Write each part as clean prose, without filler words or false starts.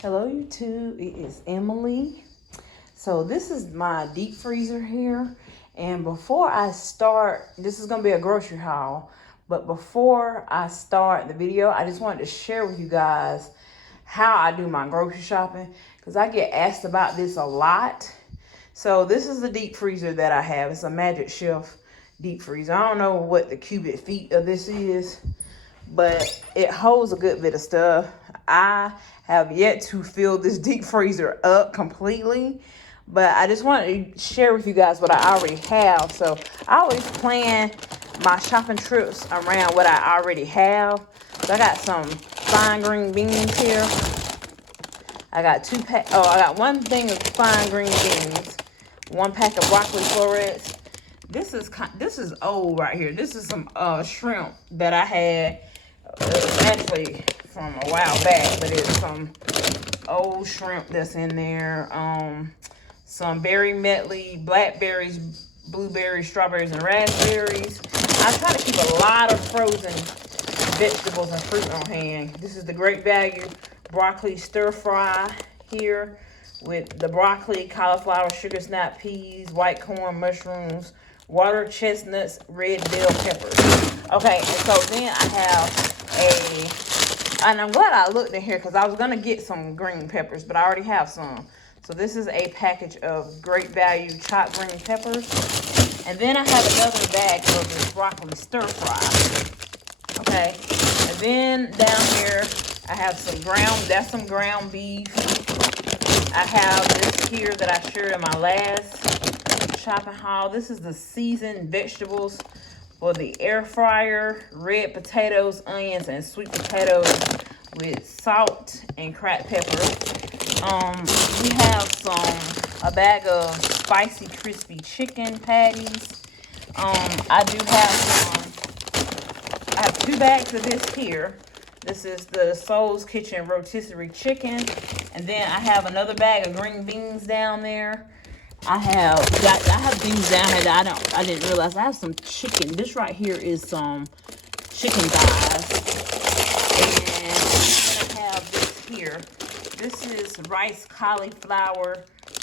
Hello YouTube, it is Emily. So this is my deep freezer here. And before I start, this is going to be a grocery haul. But before I start the video, I just wanted to share with you guys how I do my grocery shopping. Because I get asked about this a lot. So this is the deep freezer that I have. It's a Magic Shelf deep freezer. I don't know what the cubic feet of this is, but it holds a good bit of stuff. I have yet to fill this deep freezer up completely, but I just wanted to share with you guys what I already have. So I always plan my shopping trips around what I already have. So I got some fine green beans here. I got I got one thing of fine green beans, one pack of broccoli florets. This is old right here. This is some shrimp that I had. Actually from a while back, but it's some old shrimp that's in there. Some berry medley, blackberries, blueberries, strawberries, and raspberries. I try to keep a lot of frozen vegetables and fruit on hand. This is the Great Value broccoli stir fry here with the broccoli, cauliflower, sugar snap peas, white corn, mushrooms, water chestnuts, red bell peppers. Okay, and so then I have and I'm glad I looked in here because I was going to get some green peppers, but I already have some. So this is a package of Great Value chopped green peppers. And then I have another bag of this broccoli stir fry. Okay. And then down here, I have some ground beef. I have this here that I shared in my last shopping haul. This is the seasoned vegetables for the air fryer, red potatoes, onions, and sweet potatoes with salt and cracked pepper. We have a bag of spicy crispy chicken patties. I have 2 bags of this here. This is the Soul's Kitchen rotisserie chicken. And then I have another bag of green beans down there. I have things down here that I didn't realize. I have some chicken. This right here is some chicken thighs. And I have this here. This is rice, cauliflower,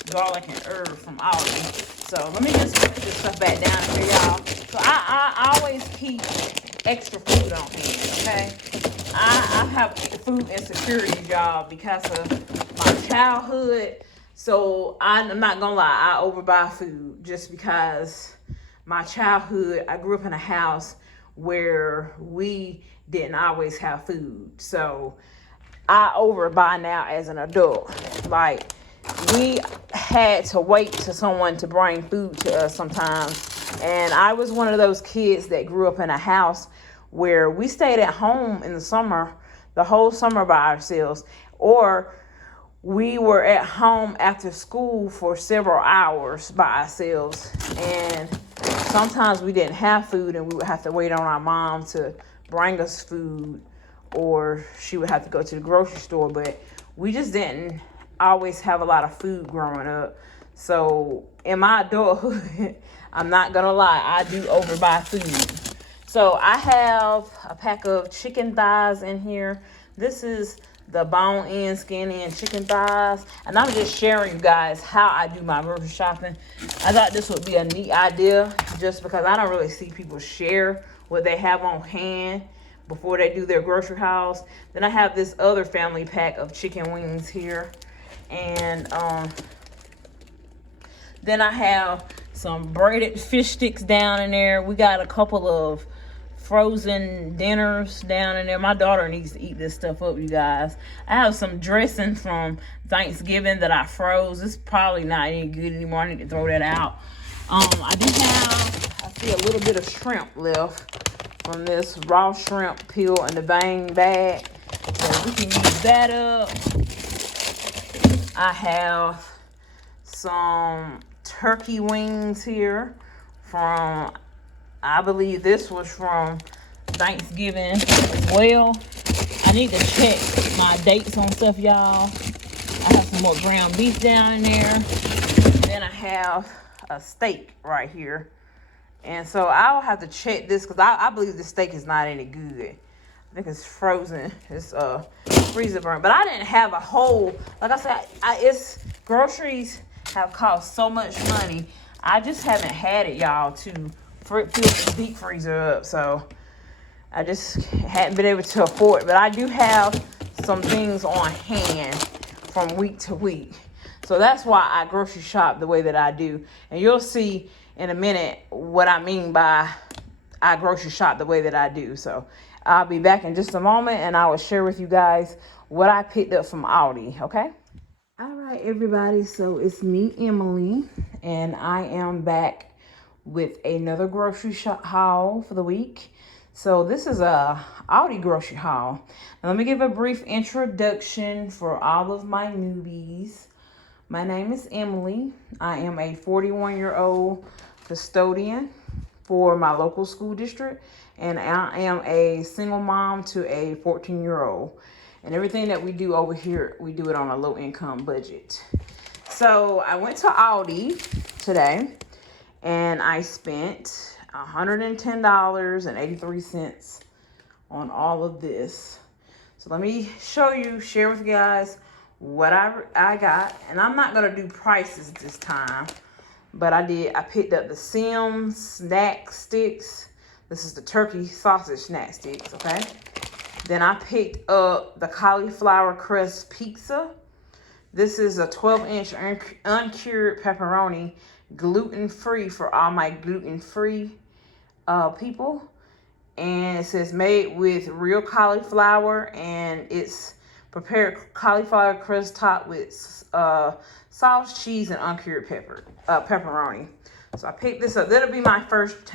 garlic, and herb from Aldi. So let me just put this stuff back down here, y'all. So I always keep extra food on hand, okay? I have food insecurity, y'all, because of my childhood. So I'm not gonna lie, I overbuy food just because my childhood, I grew up in a house where we didn't always have food. So I overbuy now as an adult. Like, we had to wait to someone to bring food to us sometimes. And I was one of those kids that grew up in a house where we stayed at home in the summer, the whole summer by ourselves, or we were at home after school for several hours by ourselves. And sometimes we didn't have food and we would have to wait on our mom to bring us food, or she would have to go to the grocery store. But we just didn't always have a lot of food growing up. So in my adulthood, I'm not gonna lie, I do overbuy food. So I have a pack of chicken thighs in here. This is the bone-in, skin-in chicken thighs. And I'm just sharing you guys how I do my grocery shopping. I thought this would be a neat idea just because I don't really see people share what they have on hand before they do their grocery hauls. Then I have this other family pack of chicken wings here. And then I have some braided fish sticks down in there. We got a couple of frozen dinners down in there. My daughter needs to eat this stuff up, you guys. I have some dressing from Thanksgiving that I froze. It's probably not any good anymore. I need to throw that out. I see a little bit of shrimp left from this raw shrimp peel in the bang bag. So we can use that up. I have some turkey wings here from, I believe this was from Thanksgiving as well. I need to check my dates on stuff, y'all. I have some more ground beef down in there. And then I have a steak right here. And so I'll have to check this because I believe this steak is not any good. think it's frozen. It's freezer burn. But I didn't have a whole, like I said, it's groceries have cost so much money. I just haven't had it, y'all, to fill the deep freezer up. So I just hadn't been able to afford it. But I do have some things on hand from week to week. So that's why I grocery shop the way that I do. And you'll see in a minute what I mean by I grocery shop the way that I do. So I'll be back in just a moment and I will share with you guys what I picked up from Aldi, okay? All right, everybody. So it's me, Emily, and I am back with another grocery shop haul for the week. So this is a Aldi grocery haul. Now let me give a brief introduction for all of my newbies. My name is Emily. I am a 41-year-old custodian for my local school district, and I am a single mom to a 14-year-old. And everything that we do over here, we do it on a low-income budget. So I went to Aldi today, and I spent $110.83 on all of this. So let me share with you guys what I got. And I'm not going to do prices this time, but I picked up the Sims snack sticks. This is the turkey sausage snack sticks, okay? Then I picked up the cauliflower crust pizza. This is a 12-inch uncured pepperoni, gluten-free for all my gluten-free people. And it says made with real cauliflower, and it's prepared cauliflower crust topped with sauce, cheese, and uncured pepperoni. So I picked this up. This will be my first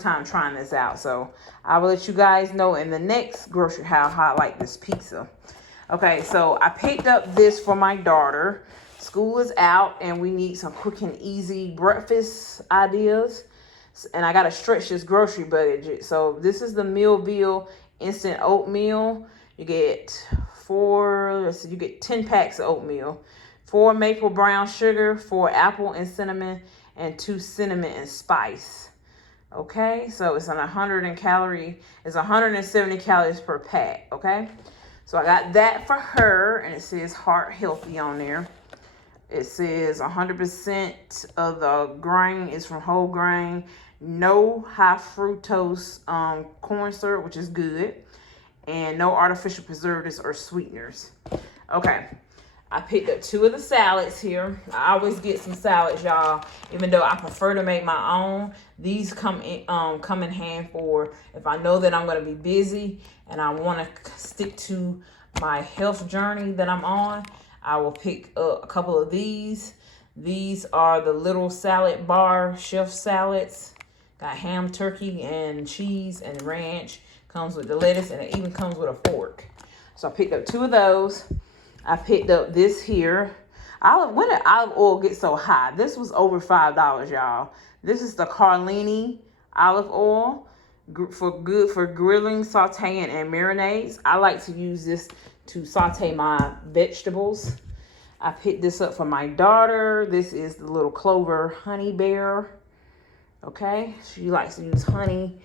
time trying this out. So I will let you guys know in the next grocery haul how I like this pizza. Okay, so I picked up this for my daughter. School is out and we need some quick and easy breakfast ideas. And I got to stretch this grocery budget. So this is the Millville instant oatmeal. You get 10 packs of oatmeal, 4 maple brown sugar, 4 apple and cinnamon, and 2 cinnamon and spice. Okay, so it's 170 calories per pack. Okay, so I got that for her, and it says heart healthy on there. It says 100% of the grain is from whole grain, no high fructose corn syrup, which is good, and no artificial preservatives or sweeteners. Okay, I picked up 2 of the salads here. I always get some salads, y'all, even though I prefer to make my own. These come in hand for if I know that I'm going to be busy and I want to stick to my health journey that I'm on. I will pick up a couple of these. These are the little salad bar chef salads. Got ham, turkey, and cheese and ranch. Comes with the lettuce, and it even comes with a fork. So I picked up 2 of those. I picked up this here. When did olive oil get so high? This was over $5, y'all. This is the Carlini olive oil for grilling, sauteing, and marinades. I like to use this to saute my vegetables. I picked this up for my daughter. This is the little Clover honey bear. Okay, she likes to use honey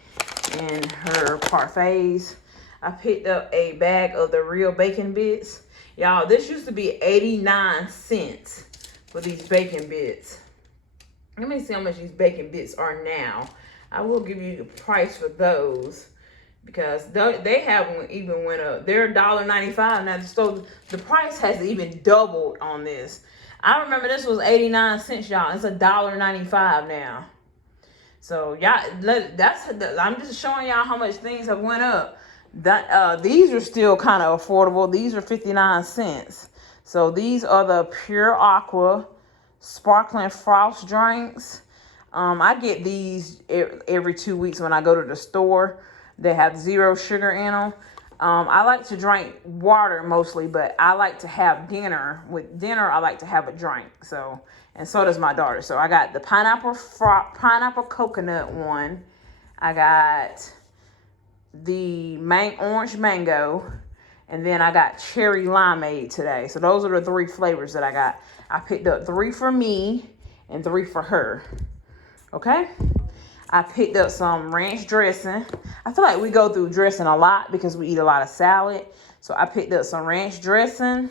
in her parfaits. I picked up a bag of the real bacon bits. Y'all, this used to be 89 cents for these bacon bits. Let me see how much these bacon bits are now. I will give you the price for those because they haven't even went up. They're $1.95 now. So the price has even doubled on this. I remember this was 89 cents, y'all. It's $1.95 now. So y'all, I'm just showing y'all how much things have went up. These are still kind of affordable. These are 59 cents. So these are the Pure Aqua sparkling frost drinks. I get these every 2 weeks when I go to the store. They have 0 sugar in them. I like to drink water mostly, but I like to have dinner. With dinner, I like to have a drink. And so does my daughter. So I got the pineapple coconut one. I got the orange mango, and then I got cherry limeade today. So those are the 3 flavors that I got. I picked up 3 for me and 3 for her. Okay. I picked up some ranch dressing. I feel like we go through dressing a lot because we eat a lot of salad. So I picked up some ranch dressing.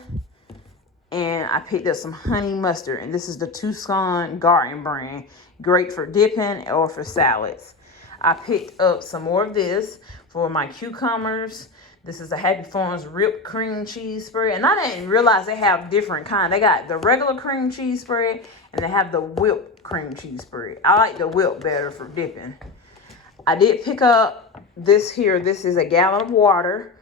And I picked up some honey mustard. And this is the Tucson Garden brand. Great for dipping or for salads. I picked up some more of this for my cucumbers. This is the Happy Farms whipped cream cheese spread. And I didn't realize they have different kinds. They got the regular cream cheese spread and they have the whipped cream cheese spread. I like the whipped better for dipping. I did pick up this here. This is a gallon of water.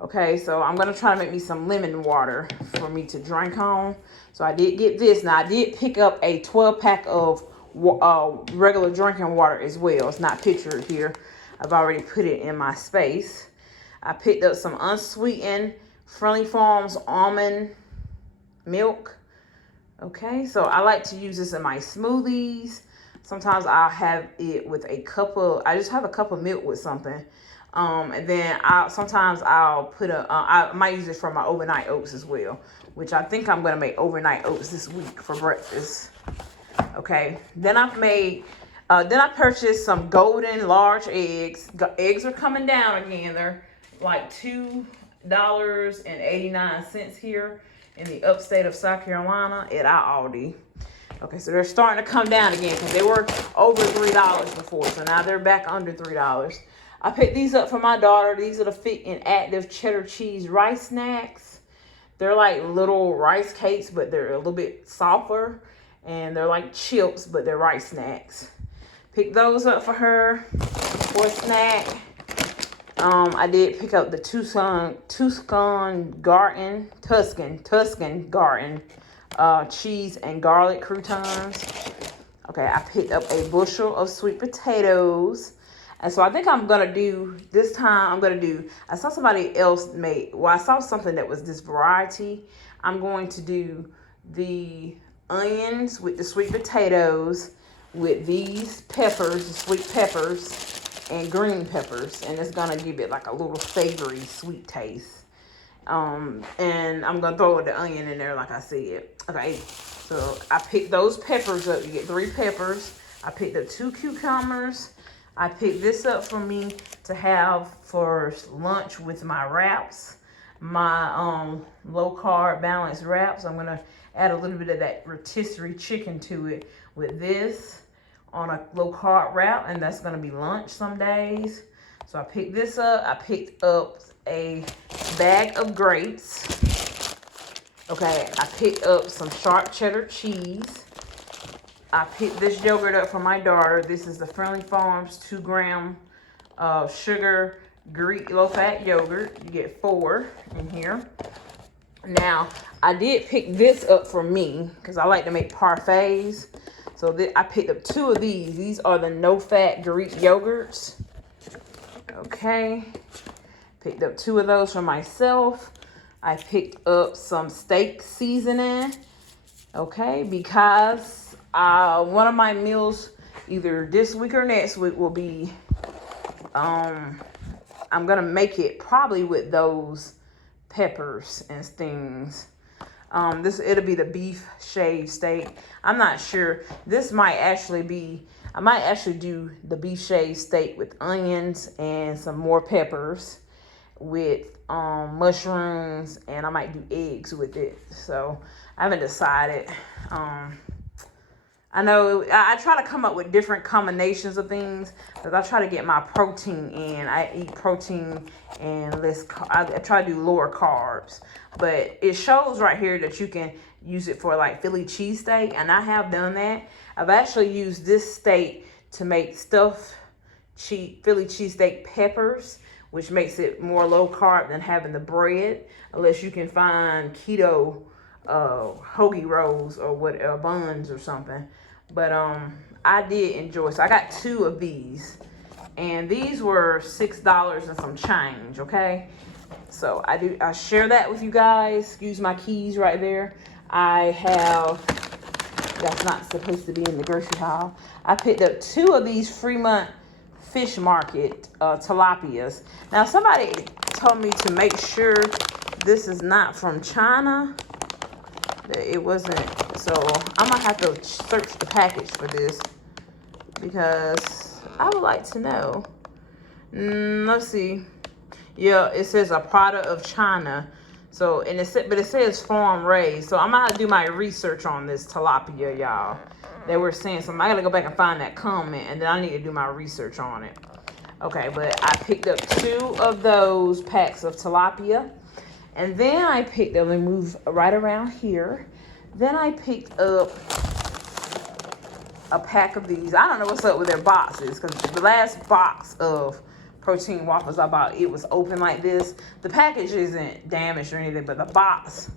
Okay, so I'm going to try to make me some lemon water for me to drink on. So I did get this. Now, I did pick up a 12-pack of regular drinking water as well. It's not pictured here. I've already put it in my space. I picked up some unsweetened Friendly Farms almond milk. Okay, so I like to use this in my smoothies. Sometimes I'll have it with I just have a cup of milk with something. And then sometimes I'll put I might use it for my overnight oats as well, which I think I'm going to make overnight oats this week for breakfast. Okay, then I purchased some golden large eggs. Eggs are coming down again. They're like $2.89 here in the upstate of South Carolina at our Aldi. Okay, so they're starting to come down again because they were over $3 before. So now they're back under $3. I picked these up for my daughter. These are the Fit and Active cheddar cheese rice snacks. They're like little rice cakes, but they're a little bit softer. And they're like chips, but they're rice snacks. Picked those up for her for a snack. I did pick up the Tuscan Garden cheese and garlic croutons. Okay, I picked up a bushel of sweet potatoes. And so I think I'm going to do, this time I saw somebody else I saw something that was this variety. I'm going to do the onions with the sweet potatoes with these peppers, the sweet peppers, and green peppers. And it's going to give it like a little savory, sweet taste. And I'm going to throw the onion in there like I said. Okay, so I picked those peppers up. You get 3 peppers. I picked up 2 cucumbers. I picked this up for me to have for lunch with my wraps, my low-carb balanced wraps. I'm going to add a little bit of that rotisserie chicken to it with this on a low-carb wrap, and that's going to be lunch some days. So I picked this up. I picked up a bag of grapes. Okay, I picked up some sharp cheddar cheese. I picked this yogurt up for my daughter. This is the Friendly Farms 2-gram sugar Greek low-fat yogurt. You get 4 in here. Now, I did pick this up for me because I like to make parfaits. So I picked up 2 of these. These are the no-fat Greek yogurts. Okay. Picked up 2 of those for myself. I picked up some steak seasoning. Okay, because one of my meals either this week or next week will be I'm gonna make it probably with those peppers and things. It'll be the beef shaved steak. I'm not sure. This might actually be, I might actually do the beef shaved steak with onions and some more peppers with mushrooms, and I might do eggs with it. So I haven't decided. I know I try to come up with different combinations of things because I try to get my protein in. I eat protein and I try to do lower carbs. But it shows right here that you can use it for like Philly cheesesteak, and I have done that. I've actually used this steak to make stuffed Philly cheesesteak peppers, which makes it more low carb than having the bread, unless you can find keto hoagie rolls or buns or something. But I did enjoy. So I got 2 of these, and these were $6 and some change. Okay, so I share that with you guys. Excuse my keys right there. That's not supposed to be in the grocery haul. I picked up 2 of these Fremont Fish Market tilapias. Now somebody told me to make sure this is not from China. It wasn't, so I'm gonna have to search the package for this because I would like to know. Let's see. Yeah, it says a product of China. So, but it says farm raised. So I'm gonna have to do my research on this tilapia, y'all. They were saying something. I gotta go back and find that comment, and then I need to do my research on it. Okay, but I picked up 2 of those packs of tilapia. And then I picked up, let me move right around here. Then I picked up a pack of these. I don't know what's up with their boxes, because the last box of protein waffles I bought, it was open like this. The package isn't damaged or anything, but the box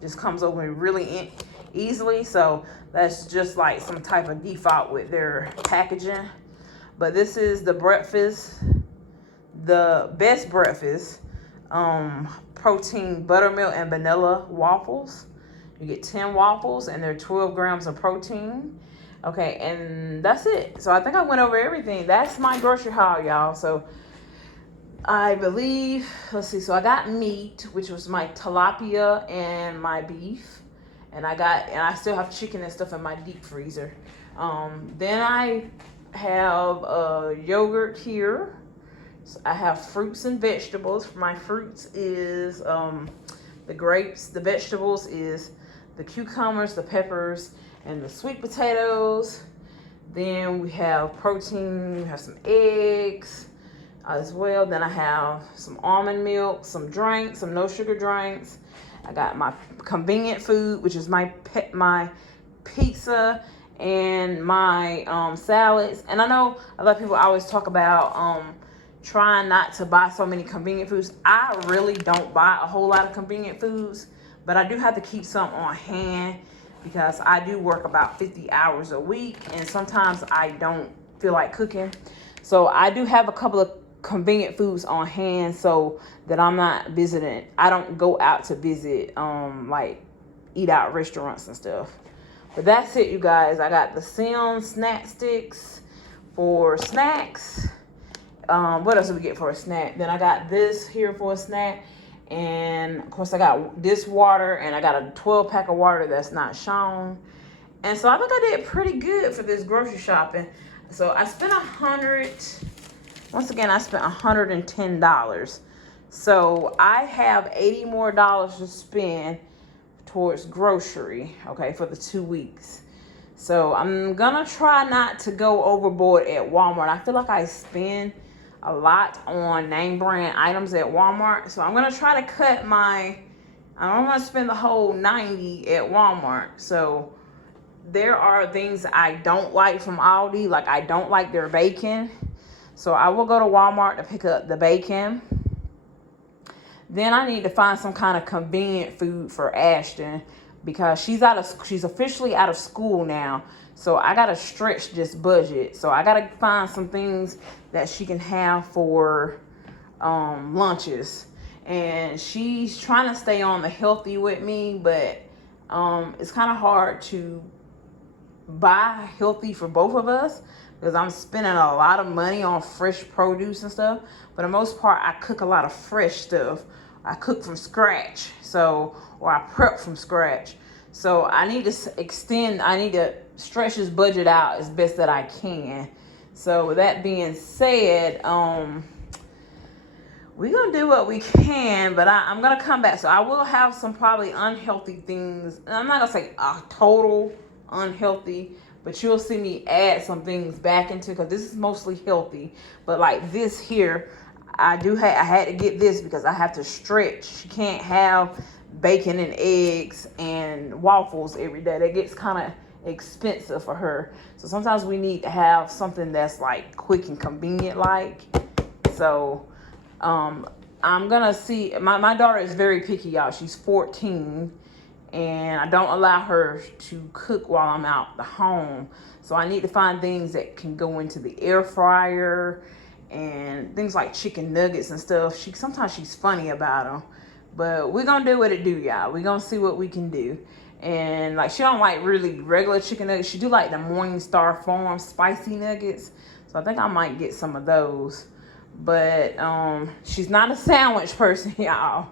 just comes open really easily. So that's just like some type of default with their packaging. But this is the breakfast, the best breakfast, protein buttermilk and vanilla waffles. You get 10 waffles and they're 12 grams of protein. Okay, and that's it. So I think I went over everything. That's my grocery haul, y'all. So I believe, let's see. So I got meat, which was my tilapia and my beef. And I still have chicken and stuff in my deep freezer. Then I have yogurt here. So I have fruits and vegetables. My fruits is the grapes. The vegetables is the cucumbers, the peppers, and the sweet potatoes. Then we have protein. We have some eggs as well. Then I have some almond milk, some drinks, some no sugar drinks. I got my convenient food, which is my pizza and my salads. And I know a lot of people always talk about trying not to buy so many convenient foods. I really don't buy a whole lot of convenient foods, but I do have to keep some on hand because I do work about 50 hours a week, and sometimes I don't feel like cooking. So I do have a couple of convenient foods on hand so that I'm not visiting. I don't go out to visit, like eat out restaurants and stuff. But that's it, you guys. I got the Sim snack sticks for snacks. What else did we get for a snack? Then I got this here for a snack. And of course I got this water, and I got a 12 pack of water that's not shown. And so I think I did pretty good for this grocery shopping. So I spent once again, I spent $110. So I have $80 more to spend towards grocery, okay, for the 2 weeks. So I'm gonna try not to go overboard at Walmart. I feel like I spend a lot on name brand items at Walmart. So I'm gonna try to cut I don't want to spend the whole $90 at Walmart. So there are things I don't like from Aldi, like I don't like their bacon. So I will go to Walmart to pick up the bacon. Then I need to find some kind of convenient food for Ashton because she's officially out of school now. So I gotta stretch this budget. So I gotta find some things that she can have for lunches. And she's trying to stay on the healthy with me, but it's kind of hard to buy healthy for both of us because I'm spending a lot of money on fresh produce and stuff. But for the most part, I cook a lot of fresh stuff. I cook from scratch, or I prep from scratch. So I need to stretch this budget out as best that I can. So with that being said, we're going to do what we can, but I'm going to come back. So I will have some probably unhealthy things. And I'm not going to say a total unhealthy, but you'll see me add some things back into, because this is mostly healthy. But like this here, I had to get this because I have to stretch. She can't have bacon and eggs and waffles every day. That gets kind of expensive for her. So sometimes we need to have something that's like quick and convenient like. So I'm gonna see. My daughter is very picky, y'all. She's 14, and I don't allow her to cook while I'm out the home. So I need to find things that can go into the air fryer and things like chicken nuggets and stuff. Sometimes she's funny about them, but we're gonna do what it do, y'all. We're gonna see what we can do. And like, she don't like really regular chicken nuggets. She do like the Morningstar Farm spicy nuggets. So I think I might get some of those. But she's not a sandwich person, y'all.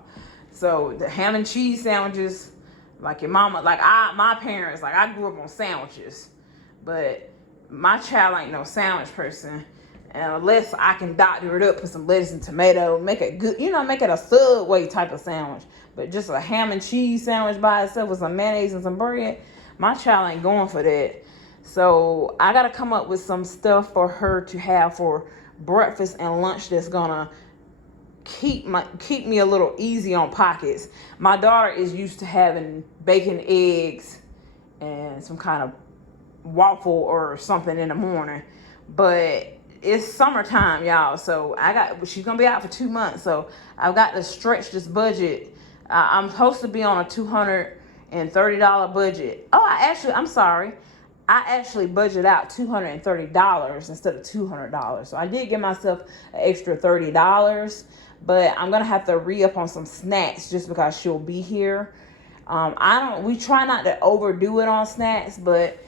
So the ham and cheese sandwiches, like your mama, like my parents, like I grew up on sandwiches, but my child ain't no sandwich person. And unless I can doctor it up, put some lettuce and tomato, make it good, make it a Subway type of sandwich. But just a ham and cheese sandwich by itself with some mayonnaise and some bread, my child ain't going for that. So I got to come up with some stuff for her to have for breakfast and lunch that's going to keep me a little easy on pockets. My daughter is used to having bacon, eggs, and some kind of waffle or something in the morning. But it's summertime, y'all. So she's going to be out for 2 months. So I've got to stretch this budget. I'm supposed to be on a $230 budget. I'm sorry. I actually budgeted out $230 instead of $200. So I did give myself an extra $30. But I'm going to have to re-up on some snacks just because she'll be here. We try not to overdo it on snacks, but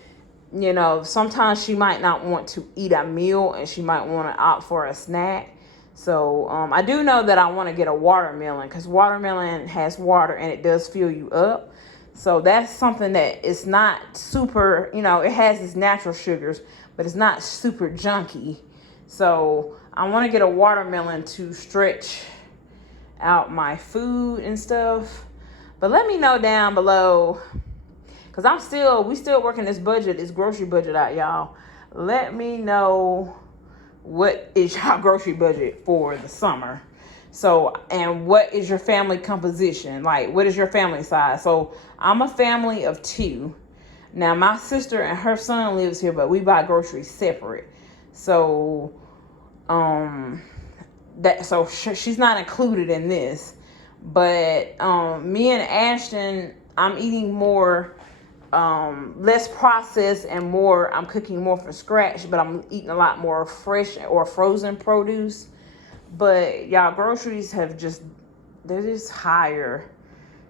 sometimes she might not want to eat a meal and she might want to opt for a snack. So I do know that I want to get a watermelon because watermelon has water and it does fill you up. So that's something that it's not super, it has its natural sugars, but it's not super junky. So I want to get a watermelon to stretch out my food and stuff. But let me know down below, because we still working this grocery budget out, y'all. Let me know what is your grocery budget for the summer. So, and what is your family composition? Like, what is your family size? So I'm a family of 2. Now, my sister and her son lives here, but we buy groceries separate. So, she's not included in this. But me and Ashton, I'm eating more, less processed and more. I'm cooking more from scratch, but I'm eating a lot more fresh or frozen produce. But y'all, groceries they're just higher.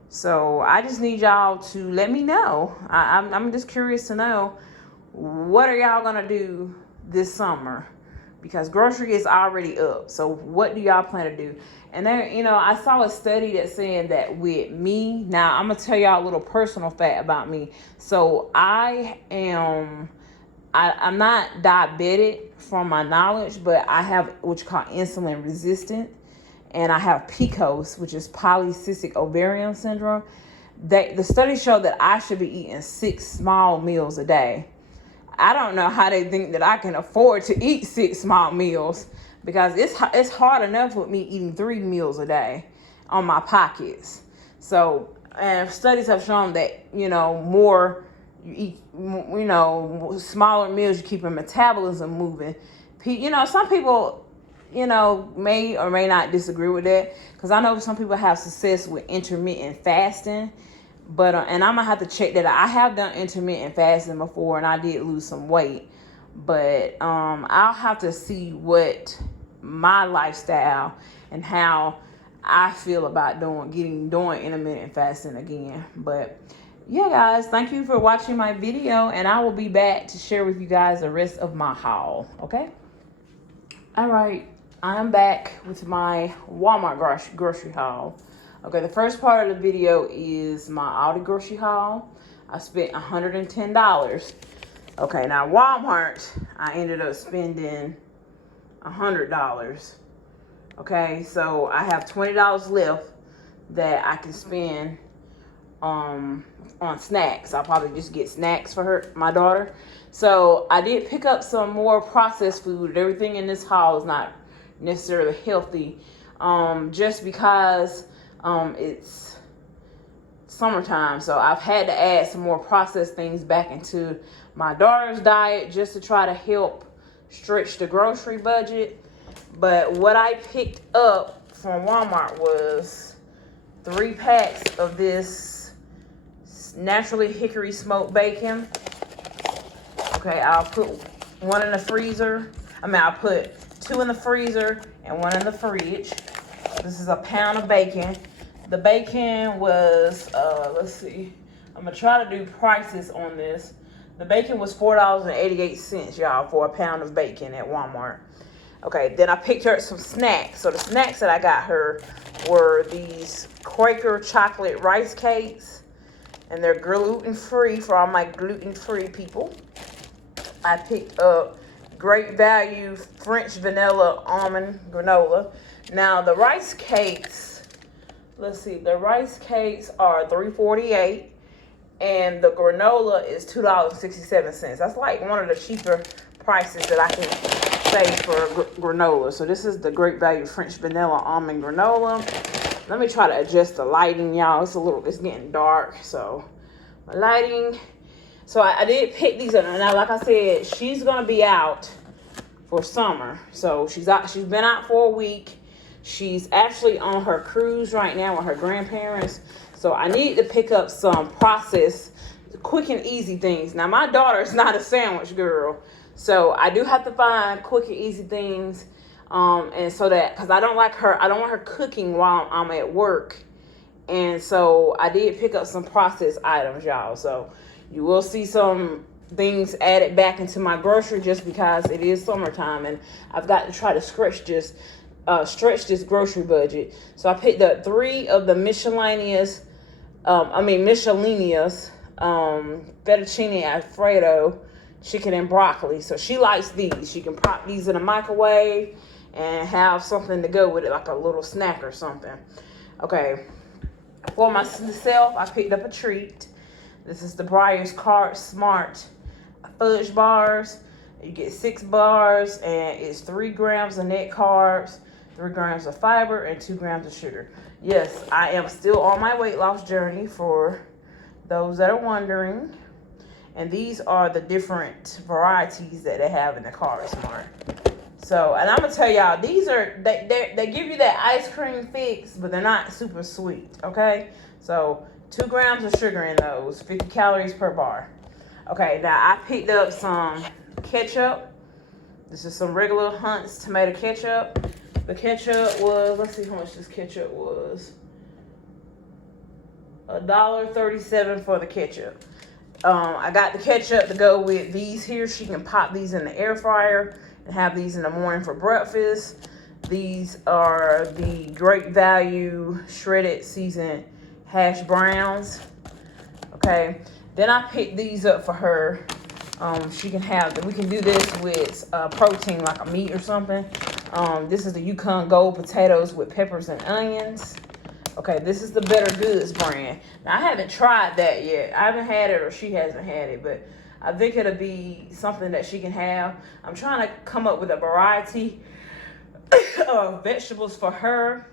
So I just need y'all to let me know. I'm just curious to know, what are y'all gonna do this summer? Because grocery is already up. So what do y'all plan to do? And there, I saw a study that saying that with me, now I'm gonna tell y'all a little personal fact about me. So I'm not diabetic from my knowledge, but I have what you call insulin resistant, and I have PCOS, which is polycystic ovarian syndrome. The study showed that I should be eating 6 small meals a day. I don't know how they think that I can afford to eat 6 small meals, because it's hard enough with me eating 3 meals a day on my pockets. So, and studies have shown that, more you eat, smaller meals, you keep your metabolism moving. Some people, may or may not disagree with that, because I know some people have success with intermittent fasting. But and I'm gonna have to check that out. I have done intermittent fasting before, and I did lose some weight. But I'll have to see what my lifestyle and how I feel about doing intermittent fasting again. But yeah, guys, thank you for watching my video, and I will be back to share with you guys the rest of my haul. Okay. All right, I'm back with my Walmart grocery haul. Okay, the first part of the video is my Aldi grocery haul. I spent $110. Okay, now Walmart, I ended up spending $100. Okay, so I have $20 left that I can spend on snacks. I'll probably just get snacks for my daughter. So I did pick up some more processed food. Everything in this haul is not necessarily healthy, just because it's summertime. So I've had to add some more processed things back into my daughter's diet just to try to help stretch the grocery budget. But what I picked up from Walmart was 3 packs of this naturally hickory smoked bacon. Okay, I'll put 1 in the freezer. I'll put 2 in the freezer and 1 in the fridge. This is a pound of bacon. The bacon was, let's see. I'm going to try to do prices on this. The bacon was $4.88, y'all, for a pound of bacon at Walmart. Okay, then I picked her some snacks. So the snacks that I got her were these Quaker chocolate rice cakes. And they're gluten-free for all my gluten-free people. I picked up Great Value French Vanilla Almond Granola. Now the rice cakes, let's see, the rice cakes are $3.48 and the granola is $2.67. That's like one of the cheaper prices that I can save for granola. So this is the Great Value French Vanilla Almond Granola. Let me try to adjust the lighting, y'all. It's getting dark, so my lighting. So I did pick these up. Now, like I said, she's gonna be out for summer. So she's been out for a week. She's actually on her cruise right now with her grandparents. So I need to pick up some processed, quick and easy things. Now my daughter is not a sandwich girl, so I do have to find quick and easy things. And so that, because I don't want her cooking while I'm at work. And so I did pick up some processed items, y'all. So you will see some things added back into my grocery just because it is summertime and I've got to try to stretch this grocery budget. So I picked up 3 of the miscellaneous fettuccine alfredo chicken and broccoli. So she likes these. She can pop these in a microwave and have something to go with it, like a little snack or something. Okay, for myself, I picked up a treat. This is the Breyers Card Smart Fudge Bars. You get 6 bars and it's 3 grams of net carbs, 3 grams of fiber, and 2 grams of sugar. Yes, I am still on my weight loss journey for those that are wondering. And these are the different varieties that they have in the Card Smart. So, and I'm gonna tell y'all, these are, they give you that ice cream fix, but they're not super sweet, okay? So 2 grams of sugar in those, 50 calories per bar. Okay, now I picked up some ketchup. This is some regular Hunt's tomato ketchup. The ketchup was, let's see how much this ketchup was. $1.37 for the ketchup. I got the ketchup to go with these here. She can pop these in the air fryer and have these in the morning for breakfast. These are the Great Value shredded seasoned hash browns. Okay, then I picked these up for her. She can have, we can do this with protein like a meat or something. This is the Yukon Gold potatoes with peppers and onions. Okay, this is the Better Goods brand. Now, I haven't tried that yet. I haven't had it, or she hasn't had it, but I think it'll be something that she can have. I'm trying to come up with a variety of vegetables for her.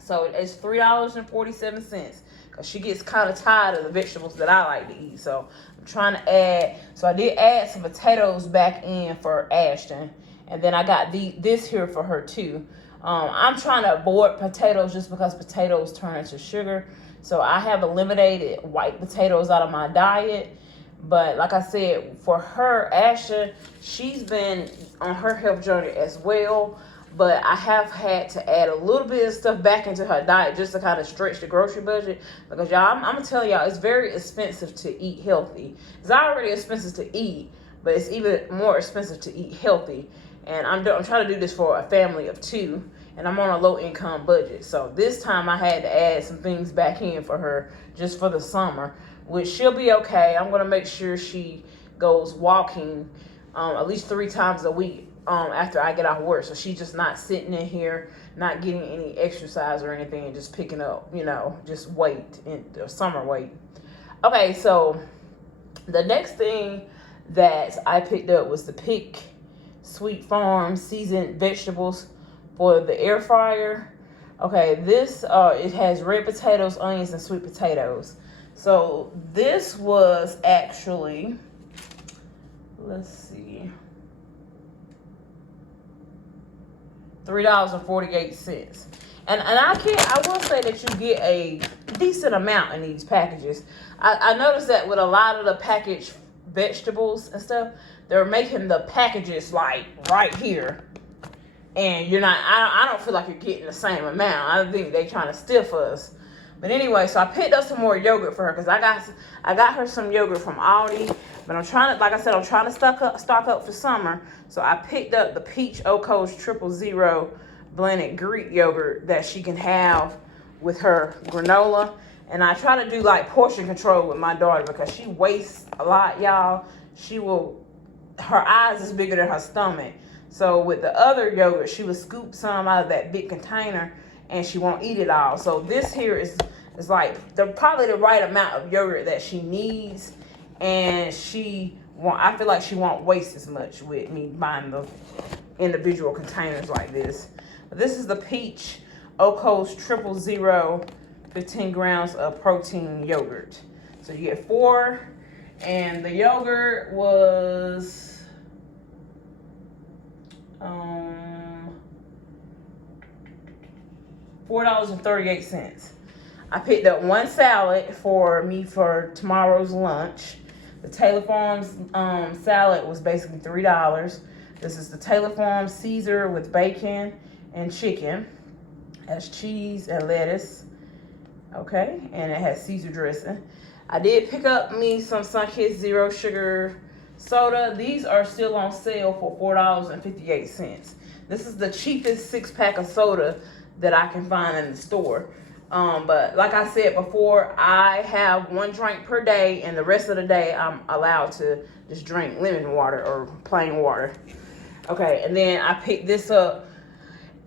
So it's $3.47 because she gets kind of tired of the vegetables that I like to eat. So I'm trying to add. So I did add some potatoes back in for Ashton. And then I got this here for her too. I'm trying to avoid potatoes just because potatoes turn into sugar. So I have eliminated white potatoes out of my diet. But like I said, for her, Ashton, she's been on her health journey as well. But I have had to add a little bit of stuff back into her diet just to kind of stretch the grocery budget. Because y'all, I'm going to tell y'all, it's very expensive to eat healthy. It's already expensive to eat, but it's even more expensive to eat healthy. And I'm trying to do this for a family of 2, and I'm on a low income budget. So this time I had to add some things back in for her just for the summer, which she'll be okay. I'm going to make sure she goes walking at least 3 times a week after I get off work. So she's just not sitting in here, not getting any exercise or anything, and just picking up, just weight, summer weight. Okay, so the next thing that I picked up was the Pick Sweet Farm seasoned vegetables for the air fryer. Okay, this it has red potatoes, onions, and sweet potatoes. So this was actually, let's see, $3.48. And I will say that you get a decent amount in these packages. I noticed that with a lot of the packaged vegetables and stuff, they're making the packages like right here. And you're not, I don't feel like you're getting the same amount. I think they're trying to stiff us. But anyway, so I picked up some more yogurt for her because I got her some yogurt from Aldi. But I'm trying to, like I said, I'm trying to stock up for summer. So I picked up the Peach Oko's 000 blended Greek yogurt that she can have with her granola. And I try to do like portion control with my daughter because she wastes a lot, y'all. She will her eyes is bigger than her stomach. So with the other yogurt, she would scoop some out of that big container and she won't eat it all. So this here is like probably the right amount of yogurt that she needs, and I feel like she won't waste as much with me buying the individual containers like this. But this is the Peach Oikos 000 15 grams of protein yogurt. So you get 4, and the yogurt was $4.38. I picked up 1 salad for me for tomorrow's lunch. The Taylor Farms salad was basically $3. This is the Taylor Farms Caesar with bacon and chicken. It has cheese and lettuce. Okay, and it has Caesar dressing. I did pick up me some Sunkist Zero Sugar soda. These are still on sale for $4.58. This is the cheapest 6-pack of soda that I can find in the store. But like I said before, I have 1 drink per day, and the rest of the day I'm allowed to just drink lemon water or plain water. Okay, and then I picked this up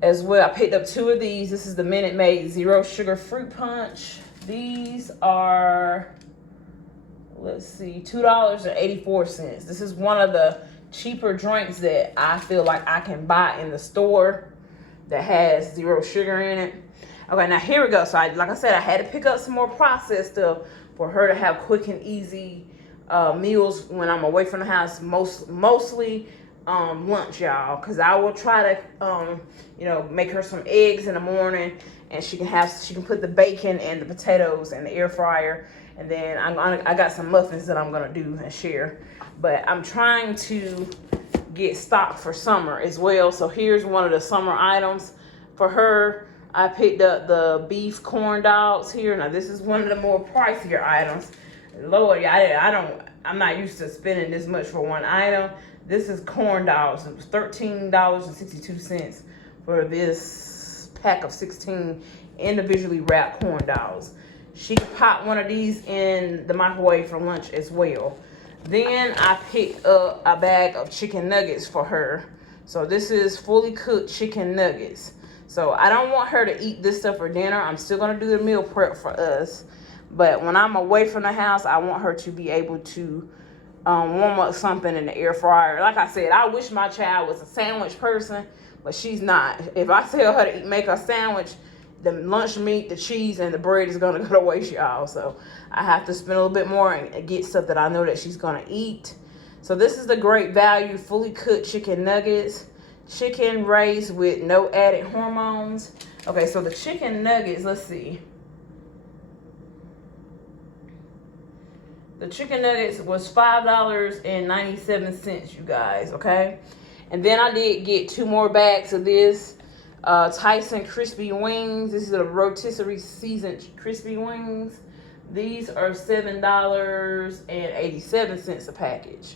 as well. I picked up 2 of these. This is the Minute Maid Zero Sugar Fruit Punch. These are, let's see, $2.84. This is one of the cheaper drinks that I feel like I can buy in the store that has 0 sugar in it. Okay, now here we go. So like I said, I had to pick up some more processed stuff for her to have quick and easy meals when I'm away from the house, mostly lunch, y'all, because I will try to make her some eggs in the morning, and she can put the bacon and the potatoes in the air fryer, and then I got some muffins that I'm gonna do and share. But I'm trying to get stocked for summer as well. So here's one of the summer items for her. I picked up the beef corn dogs here. Now this is one of the more pricier items. Lord, I'm not used to spending this much for one item. This is corn dogs. It was $13.62 for this pack of 16 individually wrapped corn dogs. She could pop one of these in the microwave for lunch as well. Then I picked up a bag of chicken nuggets for her. So this is fully cooked chicken nuggets. So I don't want her to eat this stuff for dinner. I'm still going to do the meal prep for us. But when I'm away from the house, I want her to be able to warm up something in the air fryer. Like I said, I wish my child was a sandwich person, but she's not. If I tell her to make a sandwich, the lunch meat, the cheese, and the bread is going to go to waste, y'all. So I have to spend a little bit more and get stuff that I know that she's going to eat. So this is the Great Value fully cooked chicken nuggets. Chicken raised with no added hormones. Okay, so the chicken nuggets, let's see. The chicken nuggets was $5.97, you guys, okay? And then I did get 2 more bags of this Tyson crispy wings. This is a rotisserie seasoned crispy wings. These are $7.87 a package,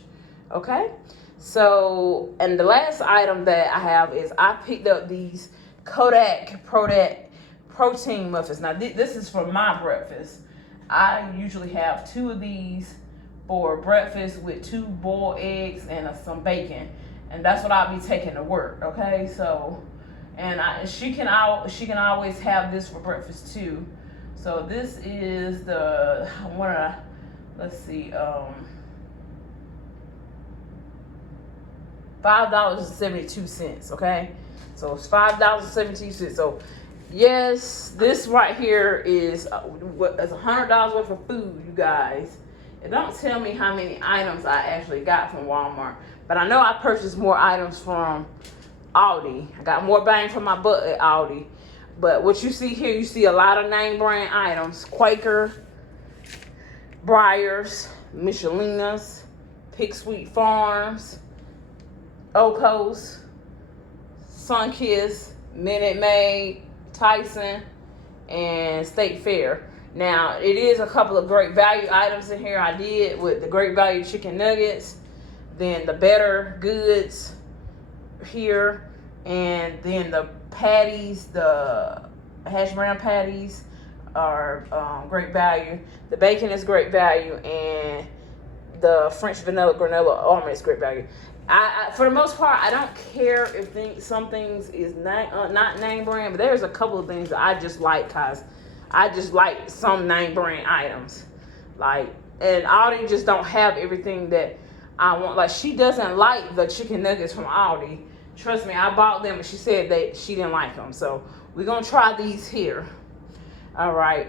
okay? So, and the last item that I have is I picked up these Kodak protein muffins. Now, this is for my breakfast. I usually have 2 of these for breakfast with 2 boiled eggs and some bacon, and that's what I'll be taking to work. Okay, so, and she can always have this for breakfast too. So this is the one of the, let's see, $5.72. Okay, so it's $5.72. So yes, this right here is $100 worth of food, you guys. It don't tell me how many items I actually got from Walmart, but I know I purchased more items from Aldi. I got more bang for my buck at Aldi. But what you see here, you see a lot of name brand items: Quaker, Breyers, Michelinas, Pick Sweet Farms, Oikos, Sunkist, Minute Maid, Tyson, and State Fair. Now, it is a couple of Great Value items in here. I did with the Great Value chicken nuggets, then the Better Goods here, and then the patties, the hash brown patties are Great Value. The bacon is Great Value, and the French vanilla granola almond scrape bag. I for the most part, I don't care if some things is not name brand, but there's a couple of things that I just like, cause I just like some name brand items. Like, and Aldi just don't have everything that I want. Like, she doesn't like the chicken nuggets from Aldi. Trust me, I bought them and she said that she didn't like them. So we're gonna try these here. All right.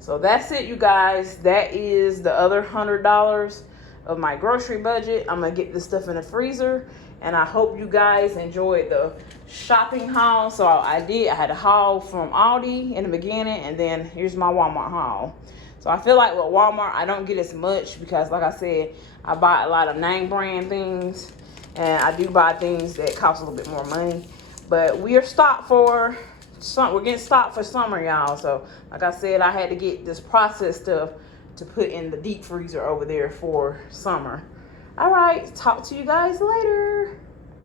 So that's it, you guys. That is the other $100 of my grocery budget. I'm gonna get this stuff in the freezer, and I hope you guys enjoyed the shopping haul. So I had a haul from Aldi in the beginning, and then here's my Walmart haul. So I feel like with Walmart, I don't get as much because, like I said, I buy a lot of name brand things, and I do buy things that cost a little bit more money. But we are stocked for we're getting stocked for summer, y'all. So like I said, I had to get this processed stuff to put in the deep freezer over there for summer. All right, talk to you guys later.